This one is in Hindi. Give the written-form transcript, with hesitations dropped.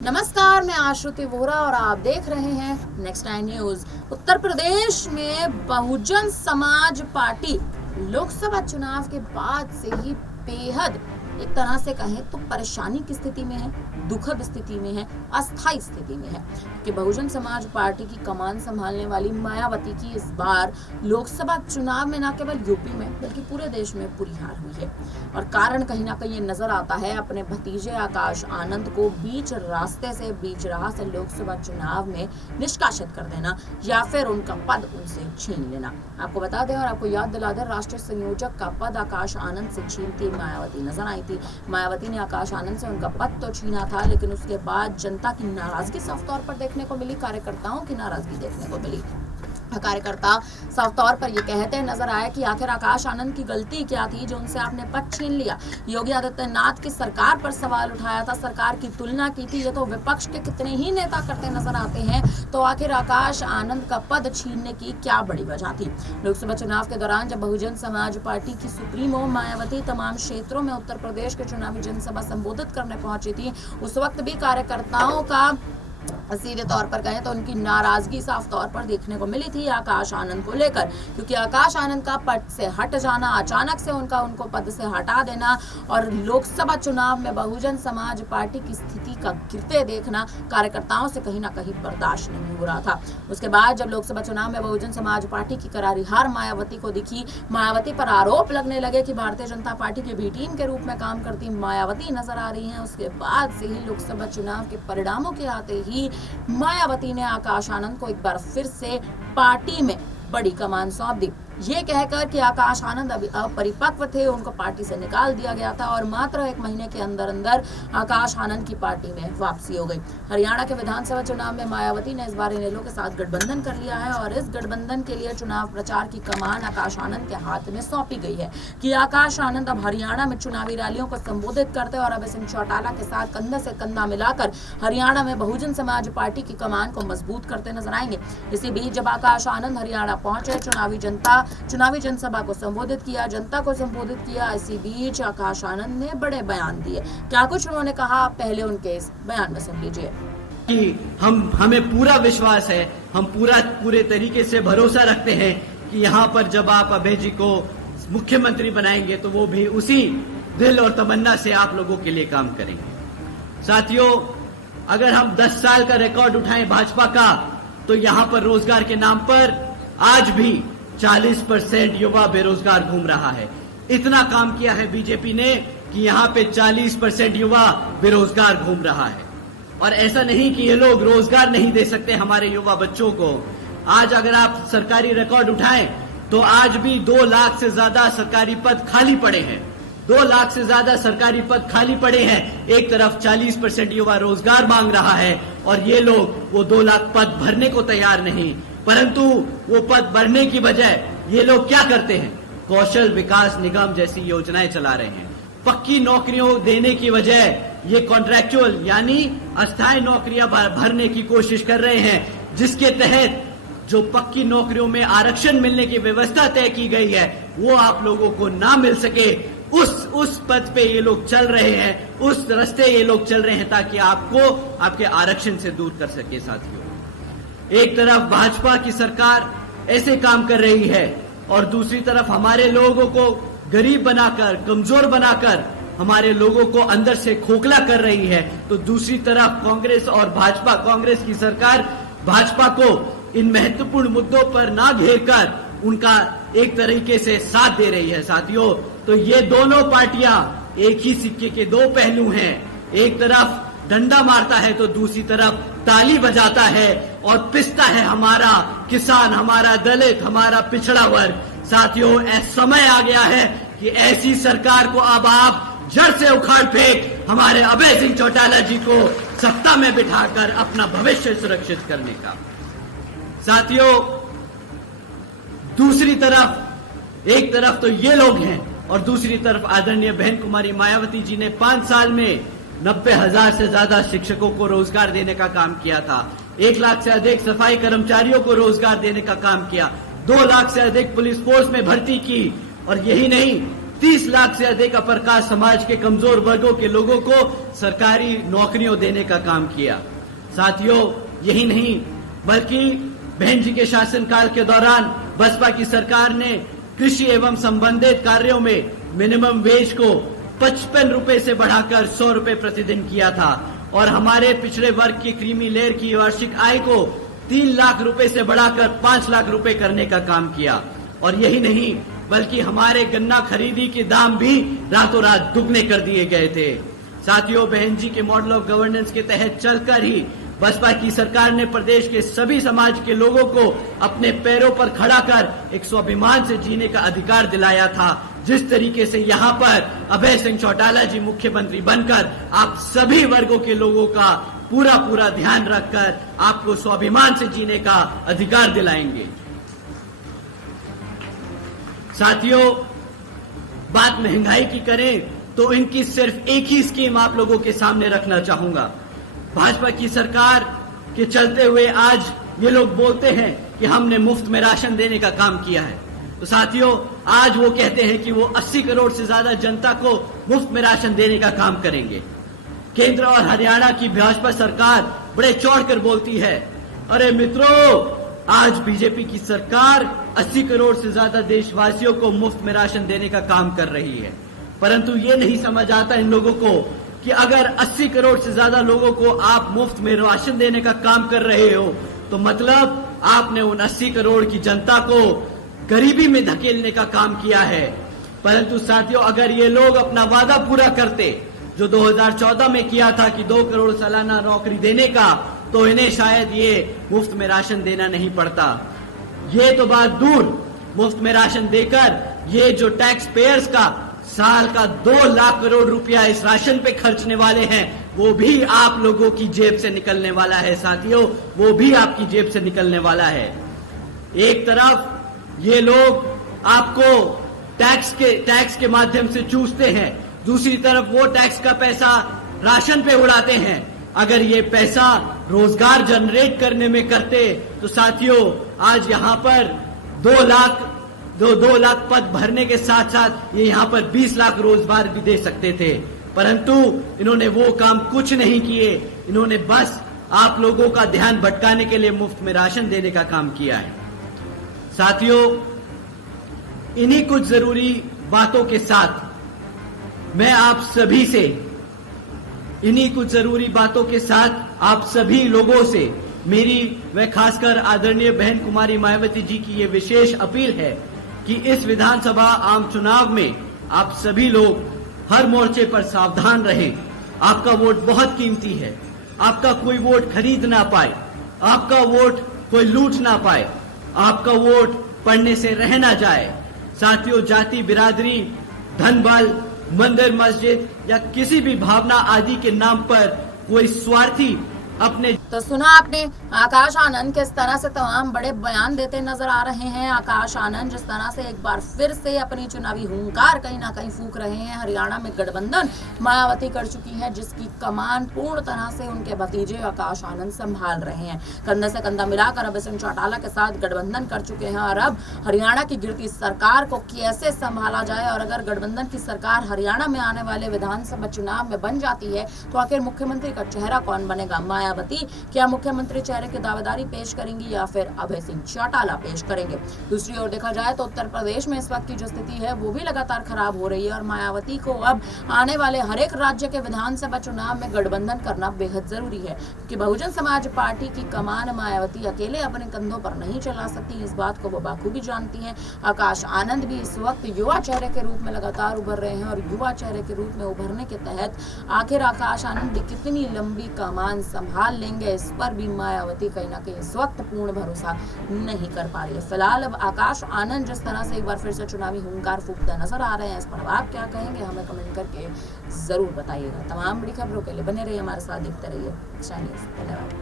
नमस्कार, मैं आश्रुति वोरा और आप देख रहे हैं नेक्स्ट 9 न्यूज। उत्तर प्रदेश में बहुजन समाज पार्टी लोकसभा चुनाव के बाद से ही बेहद एक तरह से कहें तो परेशानी की स्थिति में है, दुखद स्थिति में है, अस्थायी स्थिति में है कि बहुजन समाज पार्टी की कमान संभालने वाली मायावती की इस बार लोकसभा चुनाव में न केवल यूपी में बल्कि पूरे देश में बुरी हार हुई है। और कारण कहीं ना कहीं ये नजर आता है अपने भतीजे आकाश आनंद को बीच रास्ते से बीच राह से लोकसभा चुनाव में निष्कासित कर देना या फिर उनका पद उनसे छीन लेना। आपको बता दें और आपको याद दिला दें, राष्ट्रीय संयोजक का पद आकाश आनंद से छीनती मायावती नजर आई थी। मायावती ने आकाश आनंद से उनका पद तो छीना था, लेकिन उसके बाद जनता की नाराजगी साफ तौर पर देखने को मिली, कार्यकर्ताओं की नाराजगी देखने को मिली। कार्यकर्ता साफ तौर पर ये कहते नजर आए कि आखिर आकाश आनंद की गलती क्या थी जो उनसे आपने पद छीन लिया। योगी आदित्यनाथ की सरकार पर सवाल उठाया था, सरकार की तुलना की थी, ये तो विपक्ष के कितने ही नेता करते नजर आते हैं, तो आखिर आकाश आनंद का पद छीनने की क्या बड़ी वजह थी। लोकसभा चुनाव के दौरान जब बहुजन समाज पार्टी की सुप्रीमो मायावती तमाम क्षेत्रों में उत्तर प्रदेश के चुनावी जनसभा संबोधित करने पहुंची थी, उस वक्त भी कार्यकर्ताओं का सीधे तौर पर कहें तो उनकी नाराजगी साफ तौर पर देखने को मिली थी आकाश आनंद को लेकर, क्योंकि आकाश आनंद का पद से हट जाना, अचानक से उनको पद से हटा देना और लोकसभा चुनाव में बहुजन समाज पार्टी की स्थिति का गिरते देखना कार्यकर्ताओं से कहीं ना कहीं बर्दाश्त नहीं हो रहा था। उसके बाद जब लोकसभा चुनाव में बहुजन समाज पार्टी की करारी हार मायावती को दिखी, मायावती पर आरोप लगने लगे कि भारतीय जनता पार्टी की बी टीम के रूप में काम करती मायावती नजर आ रही है। उसके बाद से ही लोकसभा चुनाव के परिणामों के आते ही मायावती ने आकाश आनंद को एक बार फिर से पार्टी में बड़ी कमान सौंप दी, ये कहकर कि आकाश आनंद अभी अपरिपक्व थे, उनको पार्टी से निकाल दिया गया था और मात्र एक महीने के अंदर अंदर आकाश आनंद की पार्टी में वापसी हो गई। हरियाणा के विधानसभा चुनाव में मायावती ने इस बार इनेलो के साथ गठबंधन कर लिया है और इस गठबंधन के लिए चुनाव प्रचार की कमान आकाश आनंद के हाथ में सौंपी गई है कि आकाश आनंद अब हरियाणा में चुनावी रैलियों को संबोधित करते और अभय सिंह चौटाला के साथ कंधे से कंधा मिलाकर हरियाणा में बहुजन समाज पार्टी की कमान को मजबूत करते नजर आएंगे। इसी बीच जब आकाश आनंद हरियाणा पहुंचे, चुनावी जनसभा को संबोधित किया, जनता को संबोधित किया, इसी बीच आकाश आनंद ने बड़े बयान दिए। क्या कुछ उन्होंने कहा, पहले उनके इस बयान में सुन लीजिए। कि हमें पूरा विश्वास है, हम पूरे तरीके से भरोसा रखते हैं कि यहाँ पर जब आप अभय जी को मुख्यमंत्री बनाएंगे तो वो भी उसी दिल और तमन्ना से आप लोगों के लिए काम करेंगे। साथियों, अगर हम 10 साल का रिकॉर्ड उठाएं भाजपा का, तो यहाँ पर रोजगार के नाम पर आज भी 40% युवा बेरोजगार घूम रहा है। इतना काम किया है बीजेपी ने कि यहाँ पे 40% युवा बेरोजगार घूम रहा है। और ऐसा नहीं कि ये लोग रोजगार नहीं दे सकते हमारे युवा बच्चों को। आज अगर आप सरकारी रिकॉर्ड उठाएं तो आज भी 2 लाख से ज्यादा सरकारी पद खाली पड़े हैं। 2 लाख से ज्यादा सरकारी पद खाली पड़े हैं। एक तरफ 40% युवा रोजगार मांग रहा है और ये लोग वो 2 लाख पद भरने को तैयार नहीं, परंतु वो पद भरने की बजाय ये लोग क्या करते हैं, कौशल विकास निगम जैसी योजनाएं चला रहे हैं। पक्की नौकरियों देने की बजाय ये कॉन्ट्रैक्चुअल यानी अस्थायी नौकरियां भरने की कोशिश कर रहे हैं, जिसके तहत जो पक्की नौकरियों में आरक्षण मिलने की व्यवस्था तय की गई है वो आप लोगों को ना मिल सके। उस पद पे ये लोग चल रहे हैं, उस रास्ते ये लोग चल रहे हैं ताकि आपको आपके आरक्षण से दूर कर सके। साथियों, एक तरफ भाजपा की सरकार ऐसे काम कर रही है और दूसरी तरफ हमारे लोगों को गरीब बनाकर, कमजोर बनाकर हमारे लोगों को अंदर से खोखला कर रही है, तो दूसरी तरफ कांग्रेस और भाजपा, कांग्रेस की सरकार भाजपा को इन महत्वपूर्ण मुद्दों पर ना घेरकर उनका एक तरीके से साथ दे रही है। साथियों, तो ये दोनों पार्टियां एक ही सिक्के के 2 पहलू हैं। एक तरफ डंडा मारता है तो दूसरी तरफ ताली बजाता है और पिसता है हमारा किसान, हमारा दलित, हमारा पिछड़ा वर्ग। साथियों, समय आ गया है कि ऐसी सरकार को अब आप जड़ से उखाड़ फेंक हमारे अभय सिंह चौटाला जी को सत्ता में बिठाकर अपना भविष्य सुरक्षित करने का। साथियों, दूसरी तरफ, एक तरफ तो ये लोग हैं और दूसरी तरफ आदरणीय बहन कुमारी मायावती जी ने 5 साल में 90,000 से ज्यादा शिक्षकों को रोजगार देने का काम किया था। 1 लाख से अधिक सफाई कर्मचारियों को रोजगार देने का काम किया। 2 लाख से अधिक पुलिस फोर्स में भर्ती की और यही नहीं, 30 लाख से अधिक अपर कास्ट समाज के कमजोर वर्गों के लोगों को सरकारी नौकरियों देने का काम किया। साथियों, यही नहीं बल्कि बहन जी के शासनकाल के दौरान बसपा की सरकार ने कृषि एवं संबंधित कार्यों में मिनिमम वेज को 55 रुपए से बढ़ाकर 100 रुपए प्रतिदिन किया था और हमारे पिछड़े वर्ग की क्रीमी लेयर की वार्षिक आय को 3 लाख रुपए से बढ़ाकर 5 लाख रुपए करने का काम किया। और यही नहीं बल्कि हमारे गन्ना खरीदी के दाम भी रातों रात दुगने कर दिए गए थे। साथियों, बहन जी के मॉडल ऑफ गवर्नेंस के तहत चलकर ही बसपा की सरकार ने प्रदेश के सभी समाज के लोगों को अपने पैरों पर खड़ा कर एक स्वाभिमान से जीने का अधिकार दिलाया था। जिस तरीके से यहाँ पर अभय सिंह चौटाला जी मुख्यमंत्री बनकर आप सभी वर्गों के लोगों का पूरा ध्यान रखकर आपको स्वाभिमान से जीने का अधिकार दिलाएंगे। साथियों, बात महंगाई की करें तो इनकी सिर्फ एक ही स्कीम आप लोगों के सामने रखना चाहूंगा। भाजपा की सरकार के चलते हुए आज ये लोग बोलते हैं कि हमने मुफ्त में राशन देने का काम किया है। तो साथियों, आज वो कहते हैं कि वो 80 करोड़ से ज्यादा जनता को मुफ्त में राशन देने का काम करेंगे। केंद्र और हरियाणा की भाजपा सरकार बड़े चौड़कर बोलती है, अरे मित्रों, आज बीजेपी की सरकार 80 करोड़ से ज्यादा देशवासियों को मुफ्त में राशन देने का काम कर रही है। परंतु ये नहीं समझ आता इन लोगों को कि अगर 80 करोड़ से ज्यादा लोगों को आप मुफ्त में राशन देने का काम कर रहे हो तो मतलब आपने उन 80 करोड़ की जनता को गरीबी में धकेलने का काम किया है। परंतु साथियों, अगर ये लोग अपना वादा पूरा करते जो 2014 में किया था कि 2 करोड़ सालाना नौकरी देने का, तो इन्हें शायद ये मुफ्त में राशन देना नहीं पड़ता। ये तो बात दूर, मुफ्त में राशन देकर ये जो टैक्स पेयर्स का साल का 2 लाख करोड़ रुपया इस राशन पे खर्चने वाले हैं, वो भी आप लोगों की जेब से निकलने वाला है। साथियों, वो भी आपकी जेब से निकलने वाला है। एक तरफ ये लोग आपको टैक्स के माध्यम से चूसते हैं, दूसरी तरफ वो टैक्स का पैसा राशन पे उड़ाते हैं। अगर ये पैसा रोजगार जनरेट करने में करते तो साथियों, आज यहाँ पर 2 लाख पद भरने के साथ साथ ये यहाँ पर 20 लाख रोजगार भी दे सकते थे। परंतु इन्होंने वो काम कुछ नहीं किए। इन्होंने बस आप लोगों का ध्यान भटकाने के लिए मुफ्त में राशन देने का काम किया है। साथियों, इन्हीं कुछ जरूरी बातों के साथ मैं आप सभी से, इन्हीं कुछ जरूरी बातों के साथ आप सभी लोगों से मेरी व खासकर आदरणीय बहन कुमारी मायावती जी की ये विशेष अपील है कि इस विधानसभा आम चुनाव में आप सभी लोग हर मोर्चे पर सावधान रहें। आपका वोट बहुत कीमती है। आपका कोई वोट खरीद ना पाए, आपका वोट कोई लूट ना पाए, आपका वोट पढ़ने से रह ना जाए। साथियों, जाति, बिरादरी, धन बल, मंदिर, मस्जिद या किसी भी भावना आदि के नाम पर कोई स्वार्थी अपने। तो सुना आपने आकाश आनंद किस तरह से तमाम बड़े बयान देते नजर आ रहे हैं। आकाश आनंद जिस तरह से एक बार फिर से अपनी चुनावी हुंकार कहीं ना कहीं फूंक रहे हैं। हरियाणा में गठबंधन मायावती कर चुकी है, जिसकी कमान पूर्ण तरह से उनके भतीजे आकाश आनंद संभाल रहे हैं। कंधे से कंधा मिलाकर अभय सिंह चौटाला के साथ गठबंधन कर चुके हैं और अब हरियाणा की गिरती सरकार को कैसे संभाला जाए, और अगर गठबंधन की सरकार हरियाणा में आने वाले विधानसभा चुनाव में बन जाती है तो आखिर मुख्यमंत्री का चेहरा कौन बनेगा? मायावती क्या मुख्यमंत्री चेहरे की दावेदारी पेश करेंगी या फिर अभय सिंह चौटाला पेश करेंगे? दूसरी ओर देखा जाए तो उत्तर प्रदेश में इस वक्त की जो स्थिति है वो भी लगातार खराब हो रही है और मायावती को अब आने वाले हर एक राज्य के विधानसभा चुनाव में गठबंधन करना बेहद जरूरी है, क्योंकि बहुजन समाज पार्टी की कमान मायावती अकेले अपने कंधों पर नहीं चला सकती। इस बात को वो बाखूबी जानती हैं। आकाश आनंद भी इस वक्त युवा चेहरे के रूप में लगातार उभर रहे हैं और युवा चेहरे के रूप में उभरने के तहत आखिर आकाश आनंद कितनी लंबी कमान संभाल लेंगे, इस पर भी मायावती कहीं ना कहीं इस वक्त पूर्ण भरोसा नहीं कर पा रही है। फिलहाल अब आकाश आनंद जिस तरह से एक बार फिर से चुनावी हुंकार फूंकते नजर आ रहे हैं, इस पर आप क्या कहेंगे हमें कमेंट करके जरूर बताइएगा। तमाम बड़ी खबरों के लिए बने रहिए हमारे साथ, देखते रहिए। धन्यवाद।